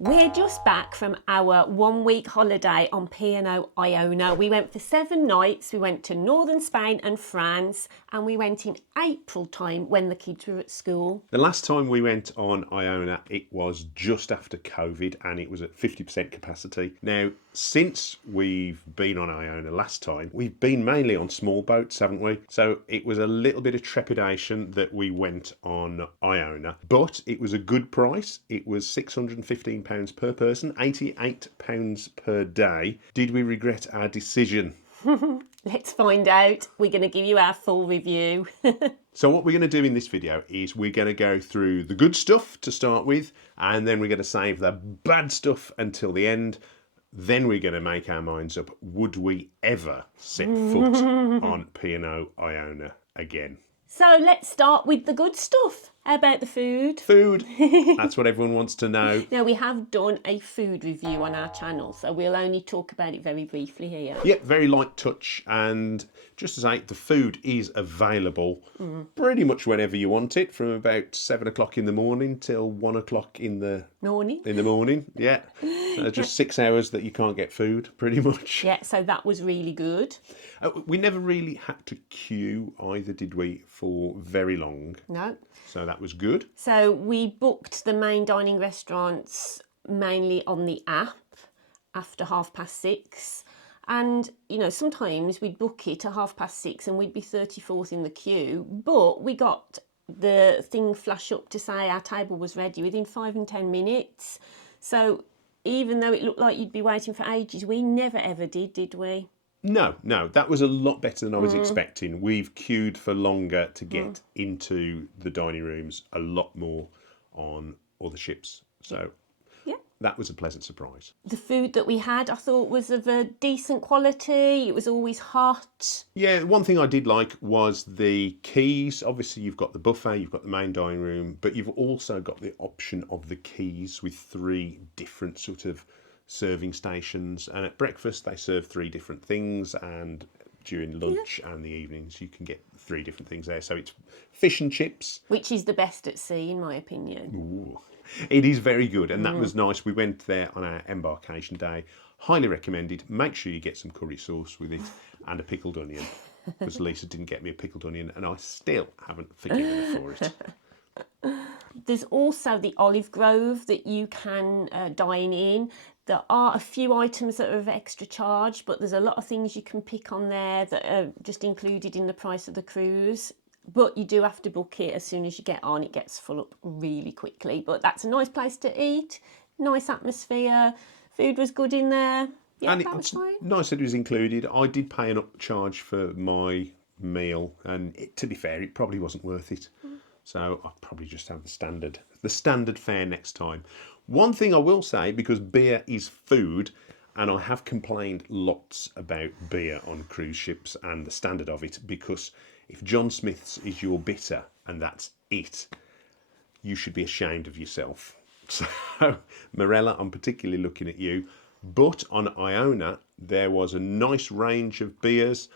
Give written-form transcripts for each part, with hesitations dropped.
We're just back from our 1 week holiday on P&O Iona. We went for 7 nights. We went to northern Spain and France, and we went in April time when the kids were at school. The last time we went on Iona, it was just after COVID and it was at 50% capacity. Now, since we've been on Iona last time, we've been mainly on small boats, haven't we? So it was a little bit of trepidation that we went on Iona, but it was a good price. It was £615 per person, £88 per day. Did we regret our decision? Let's find out. We're going to give you our full review. So what we're going to do in this video is we're going to go through the good stuff to start with, and then we're going to save the bad stuff until the end. Then we're going to make our minds up. Would we ever set foot on P&O Iona again? So let's start with the good stuff. How about the food? Food. That's what everyone wants to know. Now, we have done a food review on our channel, so we'll only talk about it very briefly here. Yep, very light touch, and just to say, the food is available pretty much whenever you want it, from about 7 o'clock in the morning till 1 o'clock in the morning. Yeah, so just 6 hours that you can't get food, pretty much. Yeah, so that was really good. We never really had to queue either, did we, for very long? No. So that was good. So we booked the main dining restaurants mainly on the app after 6:30. And, you know, sometimes we'd book it at 6:30 and we'd be 34th in the queue. But we got the thing flash up to say our table was ready within 5 and 10 minutes. So even though it looked like you'd be waiting for ages, we never ever did we? No, that was a lot better than I was expecting. We've queued for longer to get into the dining rooms, a lot more on other ships. So yeah, that was a pleasant surprise. The food that we had, I thought, was of a decent quality. It was always hot. Yeah, one thing I did like was the keys. Obviously, you've got the buffet, you've got the main dining room, but you've also got the option of the keys with 3 different sort of serving stations, and at breakfast they serve 3 different things, and during lunch and the evenings you can get 3 different things there. So it's fish and chips, which is the best at sea in my opinion. Ooh. It is very good, and that was nice. We went there on our embarkation day. Highly recommended. Make sure you get some curry sauce with it and a pickled onion, because Lisa didn't get me a pickled onion and I still haven't forgiven her for it. There's also the olive grove that you can dine in. There are a few items that are of extra charge, but there's a lot of things you can pick on there that are just included in the price of the cruise. But you do have to book it as soon as you get on. It gets full up really quickly. But that's a nice place to eat, nice atmosphere. Food was good in there. Yeah, and that was fine. Nice that it was included. I did pay an upcharge for my meal, and to be fair, it probably wasn't worth it. So I'll probably just have the standard fare next time. One thing I will say, because beer is food, and I have complained lots about beer on cruise ships and the standard of it, because if John Smith's is your bitter and that's it, you should be ashamed of yourself. So, Morella, I'm particularly looking at you. But on Iona, there was a nice range of beers.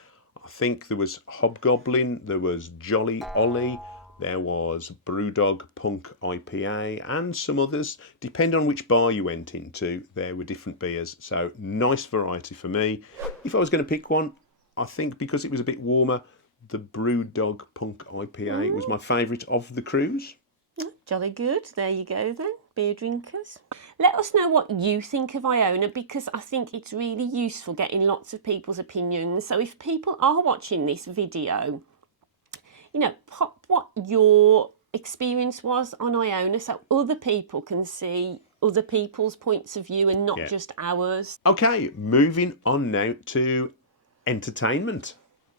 I think there was Hobgoblin, there was Jolly Ollie, there was Brewdog Punk IPA and some others. Depending on which bar you went into, there were different beers. So nice variety for me. If I was going to pick one, I think because it was a bit warmer, the Brewdog Punk IPA was my favourite of the cruise. Jolly good. There you go then, beer drinkers. Let us know what you think of Iona, because I think it's really useful getting lots of people's opinions. So if people are watching this video, you know, pop what your experience was on Iona so other people can see other people's points of view and not just ours. Okay, moving on now to entertainment.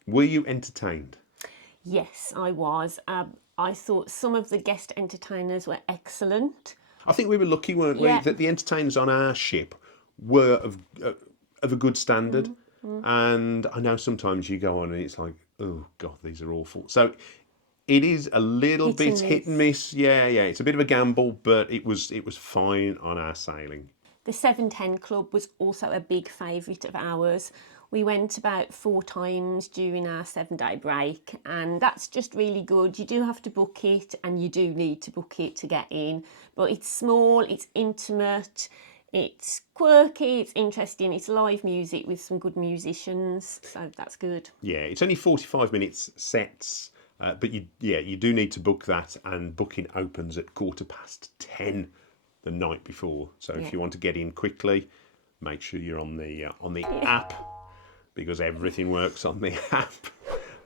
Were you entertained? Yes, I was. I thought some of the guest entertainers were excellent. I think we were lucky, weren't we, that the entertainers on our ship were of a good standard. And I know sometimes you go on and it's like, oh God, these are awful. So it is a little bit hit and miss. Yeah, it's a bit of a gamble, but it was fine on our sailing. The 710 Club was also a big favourite of ours. We went about 4 times during our 7-day break, and that's just really good. You do have to book it, and you do need to book it to get in, but it's small, it's intimate, it's quirky, it's interesting, it's live music with some good musicians, so that's good. Yeah, it's only 45 minutes sets, but you do need to book that, and booking opens at 10:15 the night before. So if you want to get in quickly, make sure you're on the app, because everything works on the app,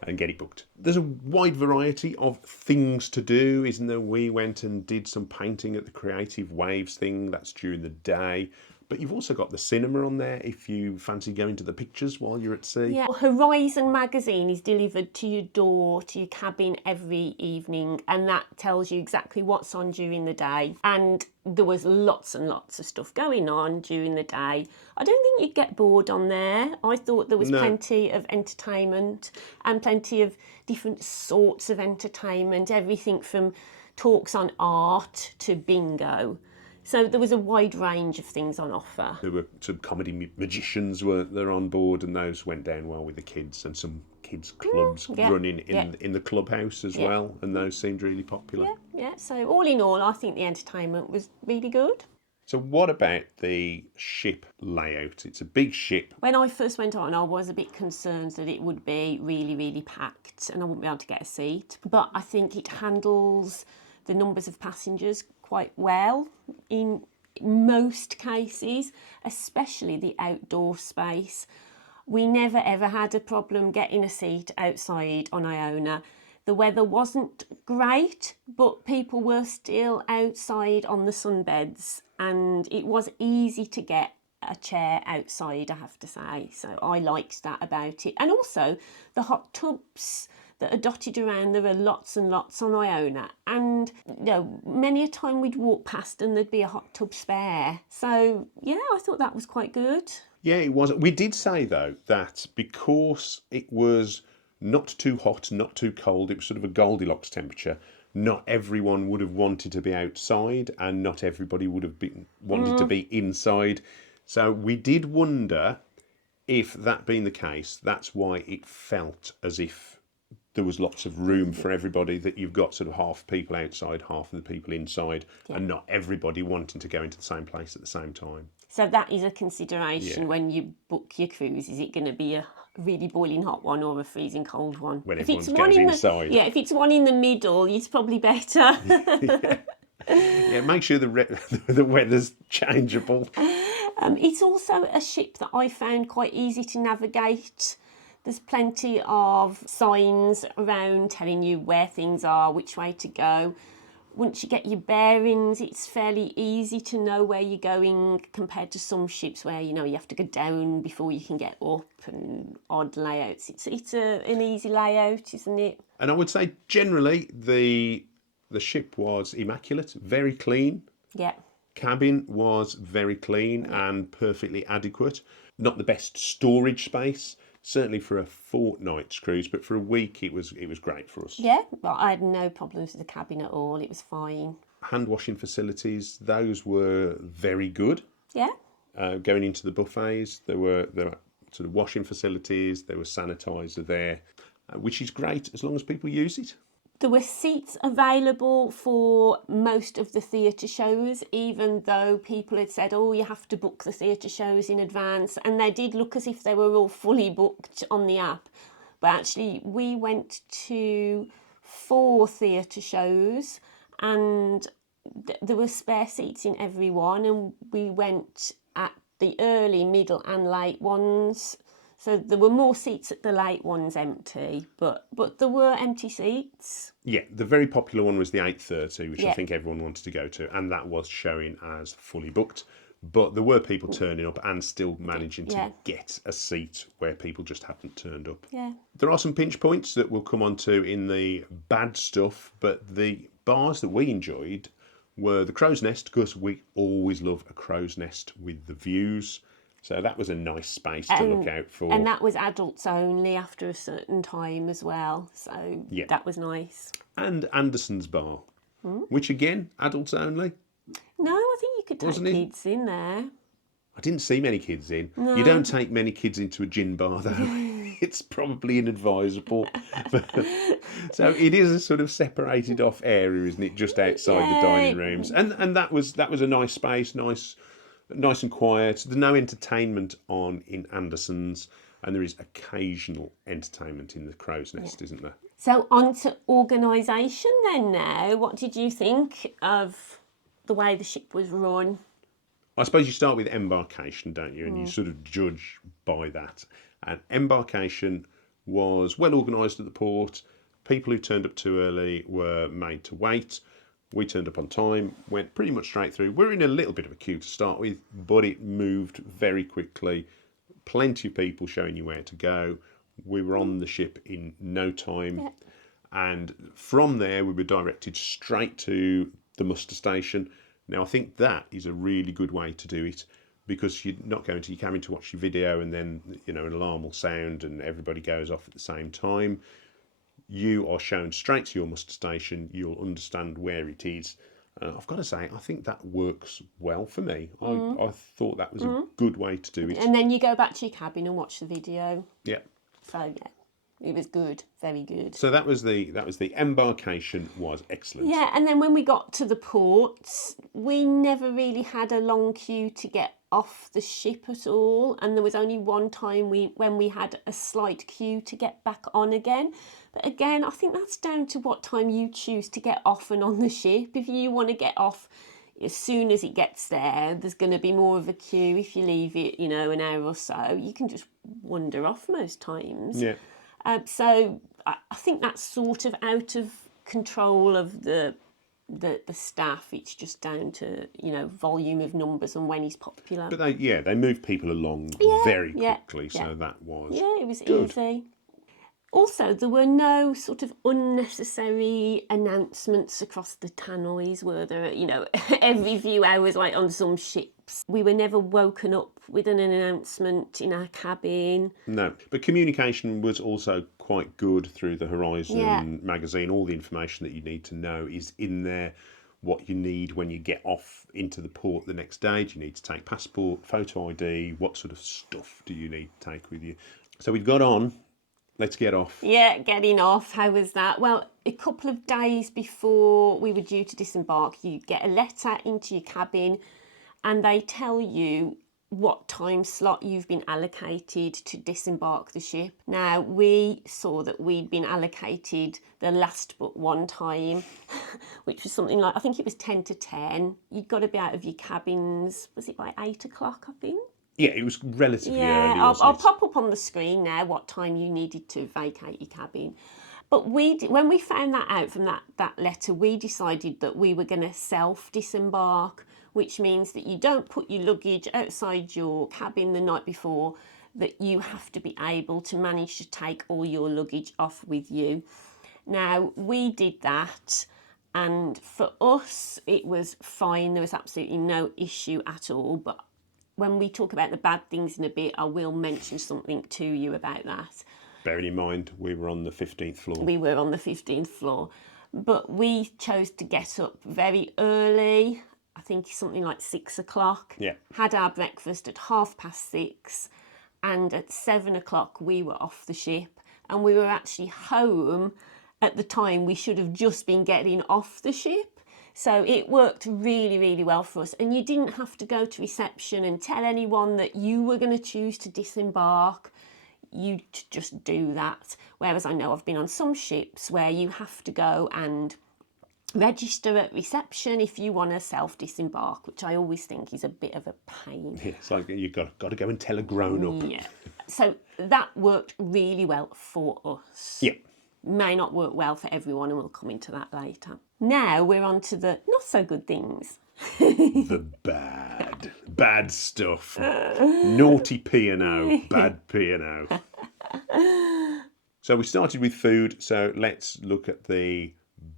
and get it booked. There's a wide variety of things to do, isn't there? We went and did some painting at the Creative Waves thing. That's during the day. But you've also got the cinema on there if you fancy going to the pictures while you're at sea. Yeah, Horizon magazine is delivered to your door, to your cabin every evening, and that tells you exactly what's on during the day. And there was lots and lots of stuff going on during the day. I don't think you'd get bored on there. I thought there was plenty of entertainment and plenty of different sorts of entertainment, everything from talks on art to bingo. So there was a wide range of things on offer. There were some comedy magicians weren't there on board, and those went down well with the kids, and some kids clubs running in the clubhouse as well, and those seemed really popular. Yeah. So all in all, I think the entertainment was really good. So what about the ship layout? It's a big ship. When I first went on, I was a bit concerned that it would be really, really packed and I wouldn't be able to get a seat. But I think it handles the numbers of passengers quite well in most cases, especially the outdoor space. We never ever had a problem getting a seat outside on Iona. The weather wasn't great, but people were still outside on the sunbeds, and it was easy to get a chair outside, I have to say. So I liked that about it. And also the hot tubs that are dotted around, there are lots and lots on Iona, and many a time we'd walk past and there'd be a hot tub spare. So yeah, I thought that was quite good. Yeah, it was. We did say though that because it was not too hot, not too cold, it was sort of a Goldilocks temperature, not everyone would have wanted to be outside, and not everybody would have wanted to be inside. So we did wonder if that being the case, that's why it felt as if there was lots of room for everybody, that you've got sort of half people outside, half of the people inside, and not everybody wanting to go into the same place at the same time. So that is a consideration when you book your cruise. Is it going to be a really boiling hot one or a freezing cold one? When if everyone it's goes inside. If it's one in the middle, it's probably better. Yeah, make sure the weather's changeable. It's also a ship that I found quite easy to navigate. There's plenty of signs around telling you where things are, which way to go. Once you get your bearings, it's fairly easy to know where you're going compared to some ships where, you have to go down before you can get up, and odd layouts. It's an easy layout, isn't it? And I would say generally the ship was immaculate, very clean. Yeah. Cabin was very clean and perfectly adequate. Not the best storage space, certainly for a fortnight's cruise, but for a week it was great for us. Yeah, but I had no problems with the cabin at all. It was fine. Handwashing facilities, those were very good. Yeah. Going into the buffets, there were sort of washing facilities, there was sanitizer there, which is great as long as people use it. There were seats available for most of the theatre shows, even though people had said, you have to book the theatre shows in advance. And they did look as if they were all fully booked on the app. But actually, we went to 4 theatre shows, and there were spare seats in every one. And we went at the early, middle and late ones. So there were more seats at the late ones empty, but there were empty seats. Yeah, the very popular one was the 8:30, which I think everyone wanted to go to, and that was showing as fully booked. But there were people turning up and still managing to get a seat where people just hadn't turned up. Yeah. There are some pinch points that we'll come on to in the bad stuff, but the bars that we enjoyed were the Crow's Nest, because we always love a crow's nest with the views. So that was a nice space to look out for. And that was adults only after a certain time as well. So that was nice. And Anderson's Bar, which again, adults only. No, I think you could take kids in there. I didn't see many kids in. You don't take many kids into a gin bar, though. It's probably inadvisable. So it is a sort of separated off area, isn't it? Just outside the dining rooms, and that was a nice space, nice and quiet. There's no entertainment on in Anderson's, and there is occasional entertainment in the Crow's Nest, isn't there? So on to organisation then now. What did you think of the way the ship was run? I suppose you start with Embarkation, don't you? And you sort of judge by that. And Embarkation was well organised at the port. People who turned up too early were made to wait. We turned up on time, went pretty much straight through. We're in a little bit of a queue to start with, but it moved very quickly. Plenty of people showing you where to go. We were on the ship in no time. Yeah. And from there, we were directed straight to the muster station. Now, I think that is a really good way to do it, because you're not going to your cabin to watch your video and then, an alarm will sound and everybody goes off at the same time. You are shown straight to your muster station. You'll understand where it is. I've got to say, I think that works well for me. I thought that was a good way to do it. And then you go back to your cabin and watch the video. Yeah. So yeah, it was good, very good. So that was the Embarkation was excellent. Yeah, and then when we got to the ports, we never really had a long queue to get off the ship at all, and there was only one time when we had a slight queue to get back on again. But again, I think that's down to what time you choose to get off and on the ship. If you want to get off as soon as it gets there, there's going to be more of a queue. If you leave it, an hour or so, you can just wander off most times. Yeah. So I think that's sort of out of control of the staff. It's just down to volume of numbers and when he's popular. But they moved people along very quickly, so that was it was good. easy. Also, there were no sort of unnecessary announcements across the tannoys, were there? Every few hours, like on some ships. We were never woken up with an announcement in our cabin. No, but communication was also quite good through the Horizon magazine. All the information that you need to know is in there. What you need when you get off into the port the next day. Do you need to take passport, photo ID? What sort of stuff do you need to take with you? So we've got on. Let's get off. Yeah, getting off. How was that? Well, a couple of days before we were due to disembark, you get a letter into your cabin and they tell you what time slot you've been allocated to disembark the ship. Now, we saw that we'd been allocated the last but one time, which was something like, I think it was 10 to 10. You'd got to be out of your cabins, was it by 8 o'clock, I think? Yeah, it was relatively early. I'll pop up on the screen now what time you needed to vacate your cabin. But when we found that out from that letter, we decided that we were going to self-disembark, which means that you don't put your luggage outside your cabin the night before, that you have to be able to manage to take all your luggage off with you. Now, we did that, and for us, it was fine. There was absolutely no issue at all, but when we talk about the bad things in a bit, I will mention something to you about that. Bearing in mind, we were on the 15th floor. We were on the 15th floor. But we chose to get up very early, I think something like 6 o'clock. Yeah. Had our breakfast at 6:30, and at 7 o'clock we were off the ship. And we were actually home at the time we should have just been getting off the ship. So it worked really, really well for us. And you didn't have to go to reception and tell anyone that you were going to choose to disembark. You just do that. Whereas I know I've been on some ships where you have to go and register at reception if you want to self-disembark, which I always think is a bit of a pain. Yeah, it's like you've got to go and tell a grown-up. Yeah. So that worked really well for us. Yeah. May not work well for everyone, and we'll come into that later. Now we're on to the not so good things. The bad stuff. Naughty P&O, bad P&O. So we started with food, so let's look at the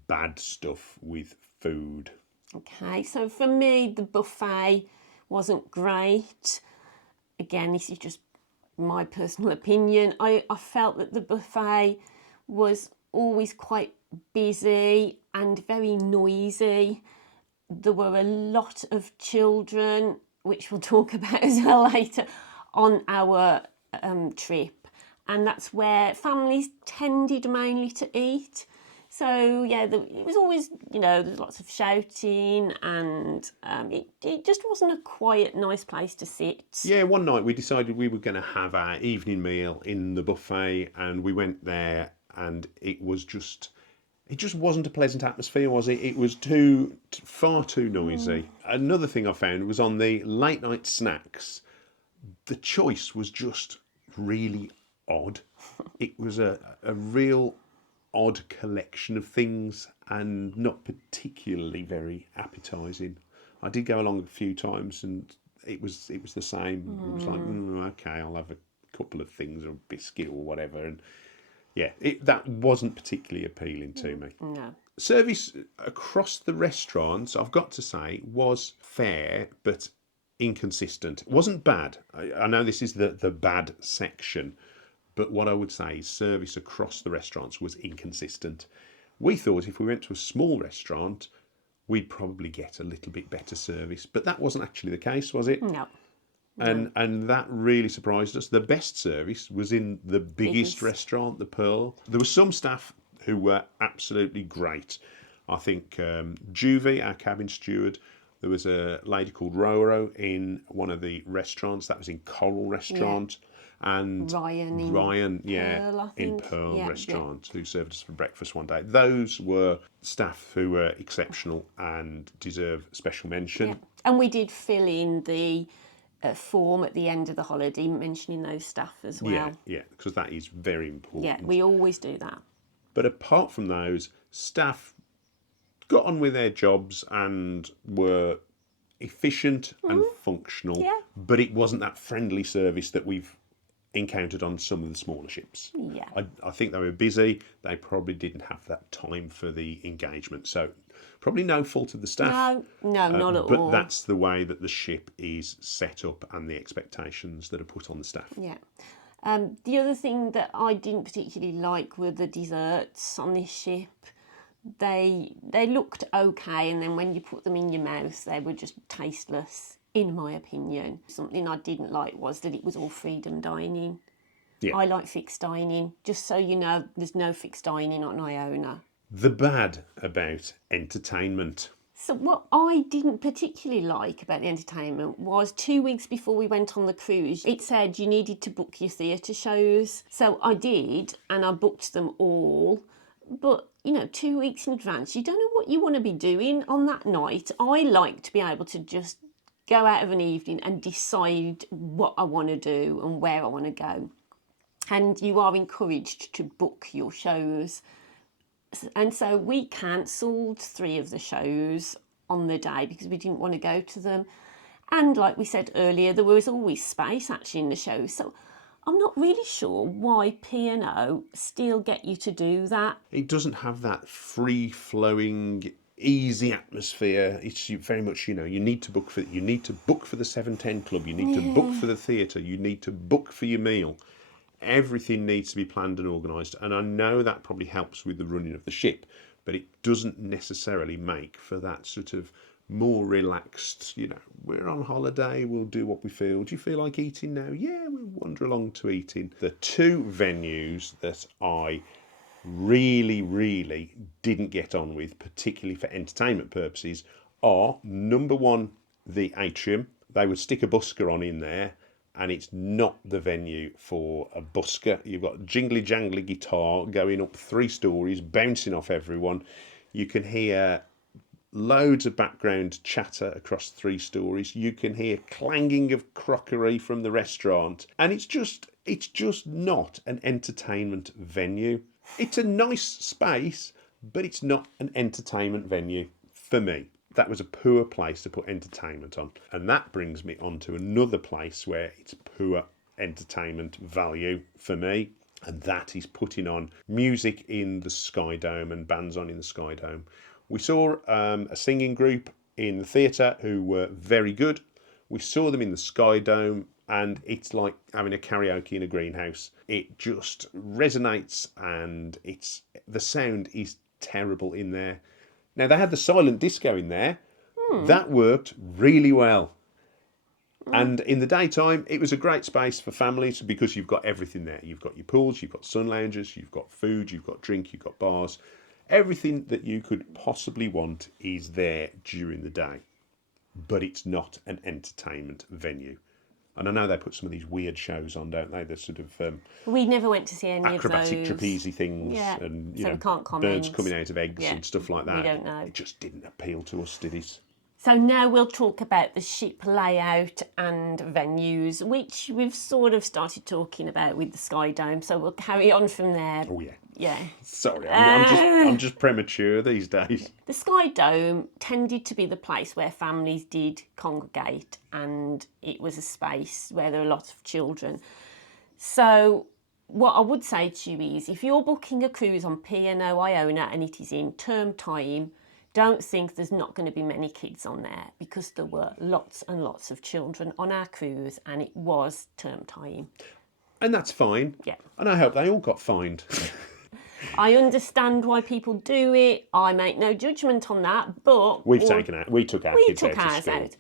bad stuff with food. Okay, so for me, the buffet wasn't great. Again, this is just my personal opinion. I felt that the buffet was always quite busy and very noisy. There were a lot of children which we'll talk about as well later, on our trip. And that's where families tended mainly to eat. So, yeah, it was always, there's lots of shouting, and it just wasn't a quiet, nice place to sit. Yeah, one night we decided we were going to have our evening meal in the buffet, and we went there, and it just wasn't a pleasant atmosphere, was it? It was far too noisy. Another thing I found was on the late night snacks, the choice was just really odd. It was a real odd collection of things and not particularly very appetising. I did go along a few times and it was the same. It was like, okay, I'll have a couple of things or a biscuit or whatever. And yeah, that wasn't particularly appealing to me. No. Service across the restaurants, I've got to say, was fair but inconsistent. It wasn't bad. I know this is the bad section, but what I would say is service across the restaurants was inconsistent. We thought if we went to a small restaurant, we'd probably get a little bit better service, but that wasn't actually the case, was it? No. And that really surprised us. The best service was in the biggest restaurant, the Pearl. There were some staff who were absolutely great. I think Juvie, our cabin steward, there was a lady called Roro in one of the restaurants. That was in Coral Restaurant. Yeah. And Ryan, Pearl, in Pearl Restaurant, who served us for breakfast one day. Those were staff who were exceptional and deserve special mention. Yeah. And we did fill in the form at the end of the holiday mentioning those staff as well. Yeah, because that is very important. Yeah, we always do that. But apart from those, staff got on with their jobs and were efficient and functional. Yeah. But it wasn't that friendly service that we've encountered on some of the smaller ships. Yeah. I think they were busy. They probably didn't have that time for the engagement. So probably no fault of the staff. No, not at all. But that's the way that the ship is set up and the expectations that are put on the staff. Yeah. The other thing that I didn't particularly like were the desserts on this ship. They looked okay, and then when you put them in your mouth, they were just tasteless, in my opinion. Something I didn't like was that it was all freedom dining. Yeah. I like fixed dining. Just so you know, there's no fixed dining on Iona. The bad about entertainment. So what I didn't particularly like about the entertainment was 2 weeks before we went on the cruise, it said you needed to book your theatre shows. So I did, and I booked them all. But, 2 weeks in advance, you don't know what you want to be doing on that night. I like to be able to just go out of an evening and decide what I want to do and where I want to go. And you are encouraged to book your shows. And so we cancelled 3 of the shows on the day because we didn't want to go to them. And like we said earlier, there was always space actually in the show. So I'm not really sure why P&O still get you to do that. It doesn't have that free-flowing, easy atmosphere. It's very much, you need to book for the 710 Club. You need to book for the theatre. You need to book for your meal. Everything needs to be planned and organised, and I know that probably helps with the running of the ship, but it doesn't necessarily make for that sort of more relaxed, we're on holiday, we'll do what we feel. Do you feel like eating now? Yeah, we'll wander along to eating. The 2 venues that I really, really didn't get on with, particularly for entertainment purposes, are, number 1, the Atrium. They would stick a busker on in there, and it's not the venue for a busker. You've got jingly jangly guitar going up 3 stories, bouncing off everyone. You can hear loads of background chatter across 3 stories. You can hear clanging of crockery from the restaurant, and it's just not an entertainment venue. It's a nice space, but it's not an entertainment venue for me. That was a poor place to put entertainment on. And that brings me on to another place where it's poor entertainment value for me. And that is putting on music in the SkyDome and bands on in the SkyDome. We saw a singing group in the theatre who were very good. We saw them in the SkyDome, and it's like having a karaoke in a greenhouse. It just resonates, and the sound is terrible in there. Now, they had the silent disco in there. That worked really well. And in the daytime, it was a great space for families because you've got everything there. You've got your pools, you've got sun lounges, you've got food, you've got drink, you've got bars. Everything that you could possibly want is there during the day. But it's not an entertainment venue. And I know they put some of these weird shows on, don't they? The sort of We never went to see any acrobatic of those. trapeze things Yeah, and so we can't birds comment. coming out of eggs Yeah, and stuff like that. we don't know. It just didn't appeal to us, did it? So now we'll talk about the ship layout and venues, which we've sort of started talking about with the SkyDome. So we'll carry on from there. Oh yeah. Yeah. Sorry, I'm just premature these days. The SkyDome tended to be the place where families did congregate, and it was a space where there were lots of children. So what I would say to you is, if you're booking a cruise on P&O Iona and it is in term time, don't think there's not going to be many kids on there, because there were lots and lots of children on our cruise and it was term time. And that's fine. Yeah. And I hope they all got fined. I understand why people do it. I make no judgment on that, but We took our kids out of ours school. out.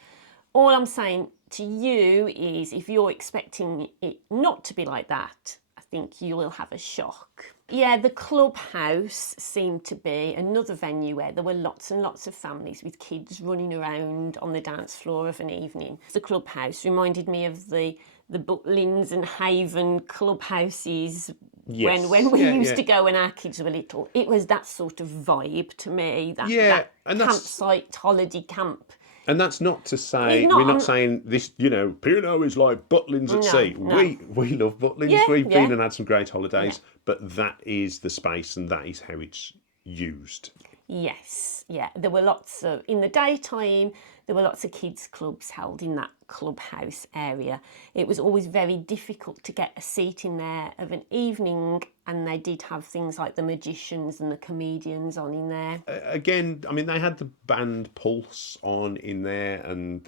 All I'm saying to you is, if you're expecting it not to be like that, I think you will have a shock. Yeah, the Clubhouse seemed to be another venue where there were lots and lots of families with kids running around on the dance floor of an evening. The Clubhouse reminded me of the Butlins and Haven clubhouses. Yes. When we Yeah, used yeah. to go when our kids were little. It was that sort of vibe to me, that And that's campsite, holiday camp. And that's not to say It's not- we're not saying this. P&O is like Butlins at sea. no. We love Butlins. Yeah, We've yeah. been and had some great holidays, but that is the space and that is how it's used. Yes, yeah. There were lots of, in the daytime, there were lots of kids' clubs held in that clubhouse area. It was always very difficult to get a seat in there of an evening, and they did have things like the magicians and the comedians on in there. Again, I mean, they had the band Pulse on in there, and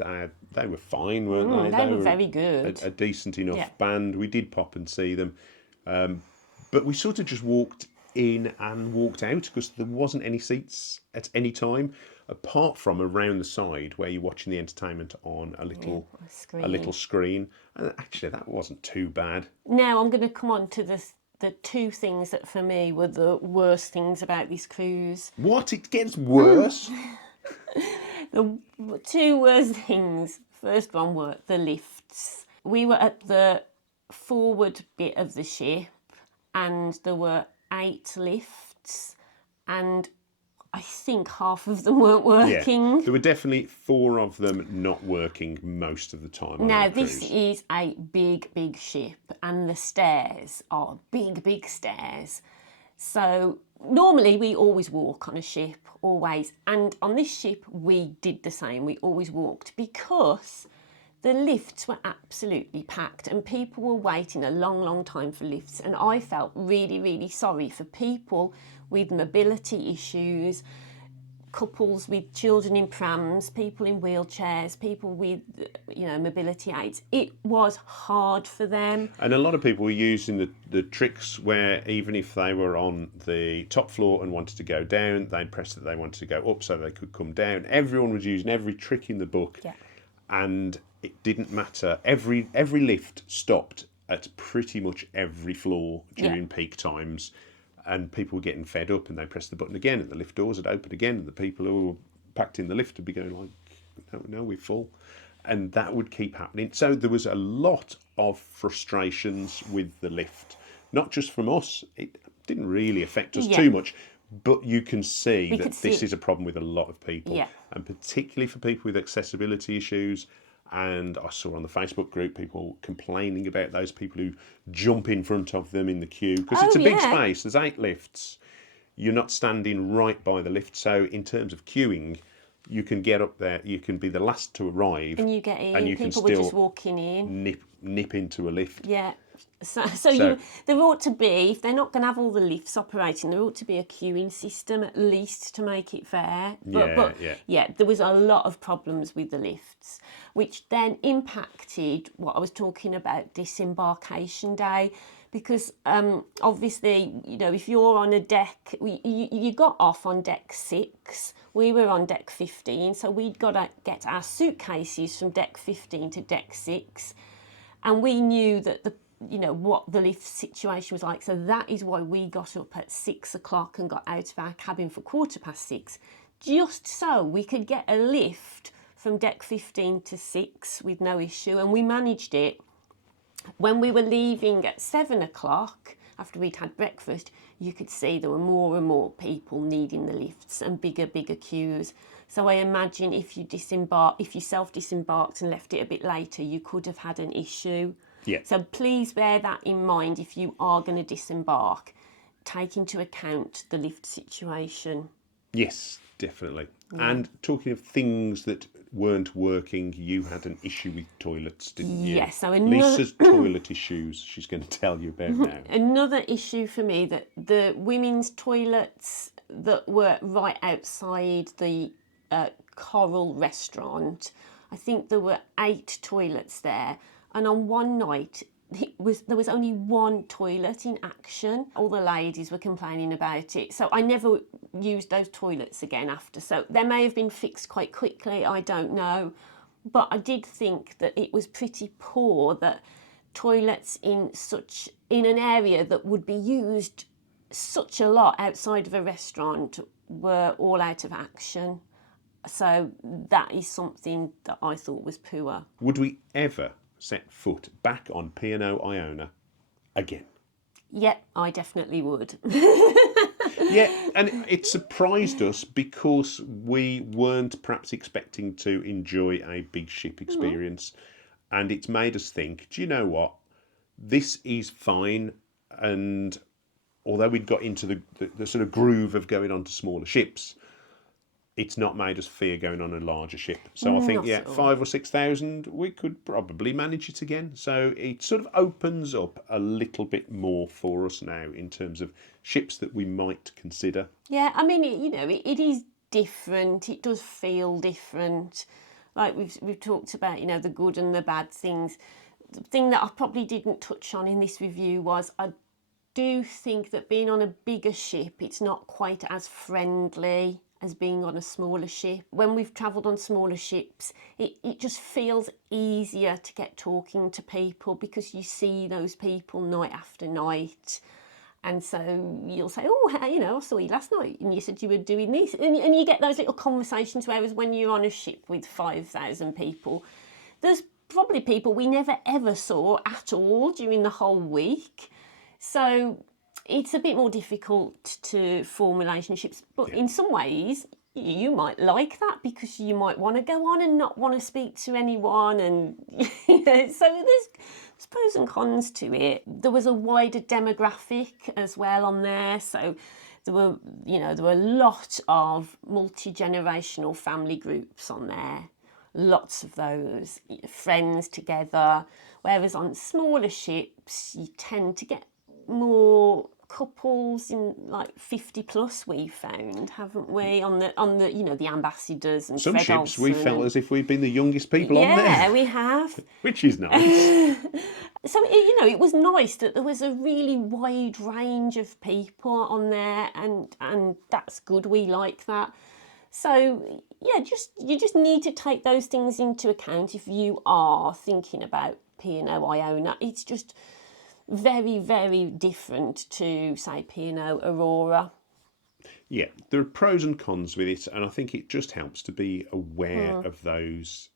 they were fine, weren't they? They were very good. A decent enough Yeah. band. We did pop and see them, but we sort of just walked in and walked out because there wasn't any seats at any time, apart from around the side where you're watching the entertainment on a little screen. And actually, that wasn't too bad. Now I'm going to come on to the two things that for me were the worst things about this cruise. What? It gets worse? The two worst things. First one were the lifts. We were at the forward bit of the ship, and there were 8 lifts, and I think half of them weren't working. Yeah, there were definitely 4 of them not working most of the time. Now, this is a big, big ship, and the stairs are big, big stairs. So normally we always walk on a ship, always. And on this ship, we did the same. We always walked, because the lifts were absolutely packed and people were waiting a long, long time for lifts. And I felt really, really sorry for people with mobility issues, couples with children in prams, people in wheelchairs, people with, mobility aids. It was hard for them. And a lot of people were using the tricks where even if they were on the top floor and wanted to go down, they'd press that they wanted to go up so they could come down. Everyone was using every trick in the book. Yeah. And it didn't matter. Every lift stopped at pretty much every floor during peak times. And people were getting fed up, and they pressed the button again, and the lift doors would open again, and the people who were packed in the lift would be going like, no, we're full. And that would keep happening. So there was a lot of frustrations with the lift. Not just from us. It didn't really affect us too much. But you can see this is a problem with a lot of people. Yeah. And particularly for people with accessibility issues. And I saw on the Facebook group people complaining about those people who jump in front of them in the queue. Because it's a big space. There's 8 lifts. You're not standing right by the lift. So in terms of queuing, you can get up there. You can be the last to arrive. And you get in. And you People can were still just walking in. nip into a lift. Yeah. So there ought to be, if they're not going to have all the lifts operating, there ought to be a queuing system at least to make it fair. But there was a lot of problems with the lifts, which then impacted what I was talking about, Disembarkation Day. because obviously, if you're on a deck, you got off on deck 6, we were on deck 15, so we'd got to get our suitcases from deck 15 to deck 6, and we knew that what the lift situation was like, so that is why we got up at 6 o'clock and got out of our cabin for 6:15, just so we could get a lift from deck 15 to 6 with no issue, and we managed it. When we were leaving at 7 o'clock, after we'd had breakfast, you could see there were more and more people needing the lifts and bigger queues. So I imagine if you self-disembarked and left it a bit later, you could have had an issue. Yeah. So please bear that in mind if you are going to disembark. Take into account the lift situation. Yes, definitely. Yeah. And talking of things that weren't working, you had an issue with toilets, didn't you? Yes. So Lisa's toilet issues, she's going to tell you about now. Another issue for me, that the women's toilets that were right outside the Coral restaurant, I think there were 8 toilets there, and on one night there was only one toilet in action. All the ladies were complaining about it, so I never used those toilets again after. So they may have been fixed quite quickly, I don't know, but I did think that it was pretty poor that toilets in an area that would be used such a lot outside of a restaurant were all out of action. So that is something that I thought was poor. Would we ever set foot back on P&O Iona again? Yeah, I definitely would. Yeah, and it surprised us because we weren't perhaps expecting to enjoy a big ship experience. And it's made us think, do you know what? This is fine. And although we'd got into the sort of groove of going on to smaller ships, it's not made us fear going on a larger ship. So I think, 5,000 or 6,000, we could probably manage it again. So it sort of opens up a little bit more for us now in terms of ships that we might consider. Yeah, I mean, it is different. It does feel different. Like we've talked about, the good and the bad things. The thing that I probably didn't touch on in this review was I do think that being on a bigger ship, it's not quite as friendly as being on a smaller ship. When we've travelled on smaller ships, it just feels easier to get talking to people because you see those people night after night. And so you'll say, I saw you last night and you said you were doing this. And you get those little conversations, whereas when you're on a ship with 5,000 people, there's probably people we never ever saw at all during the whole week. So it's a bit more difficult to form relationships, but in some ways you might like that because you might want to go on and not want to speak to anyone, and so there's pros and cons to it. There was a wider demographic as well on there, so there were a lot of multi-generational family groups on there, lots of those friends together, whereas on smaller ships you tend to get more couples in like 50 plus, we found, haven't we, on the the ambassadors and some Fred ships Olsen. We felt as if we'd been the youngest people on there. Yeah, we have. Which is nice. So it was nice that there was a really wide range of people on there, and that's good. We like that. So yeah, you just need to take those things into account if you are thinking about P&O Iona. It's just very, very different to, say, P&O Aurora. Yeah, there are pros and cons with it, and I think it just helps to be aware of those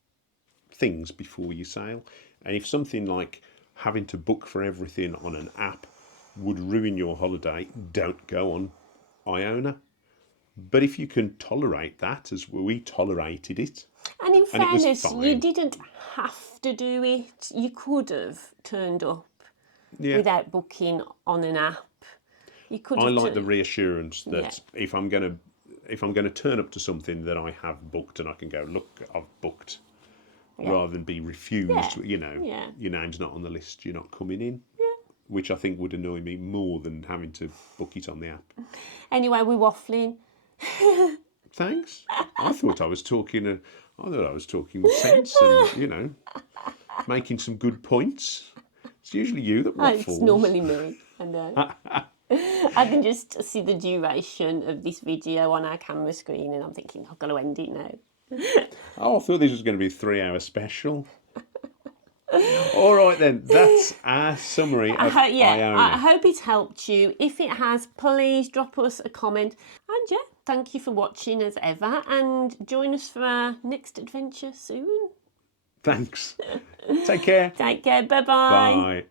things before you sail. And if something like having to book for everything on an app would ruin your holiday, don't go on Iona. But if you can tolerate that, as we tolerated it, and in fairness, it you didn't have to do it. You could have turned up without booking on an app. You could. I like the reassurance that if I'm going to turn up to something that I have booked and I can go, look, I've booked, rather than be refused. Your name's not on the list, you're not coming in. Which I think would annoy me more than having to book it on the app. Anyway, we're waffling. Thanks. I thought I was talking with sense and making some good points. It's usually you that waffles. It's normally me, I know. I can just see the duration of this video on our camera screen and I'm thinking, I've got to end it now. Oh, I thought this was going to be a 3-hour special. All right then, that's our summary of Iona. I hope it's helped you. If it has, please drop us a comment. And yeah, thank you for watching as ever and join us for our next adventure soon. Thanks. Take care. Take care, bye-bye. Bye.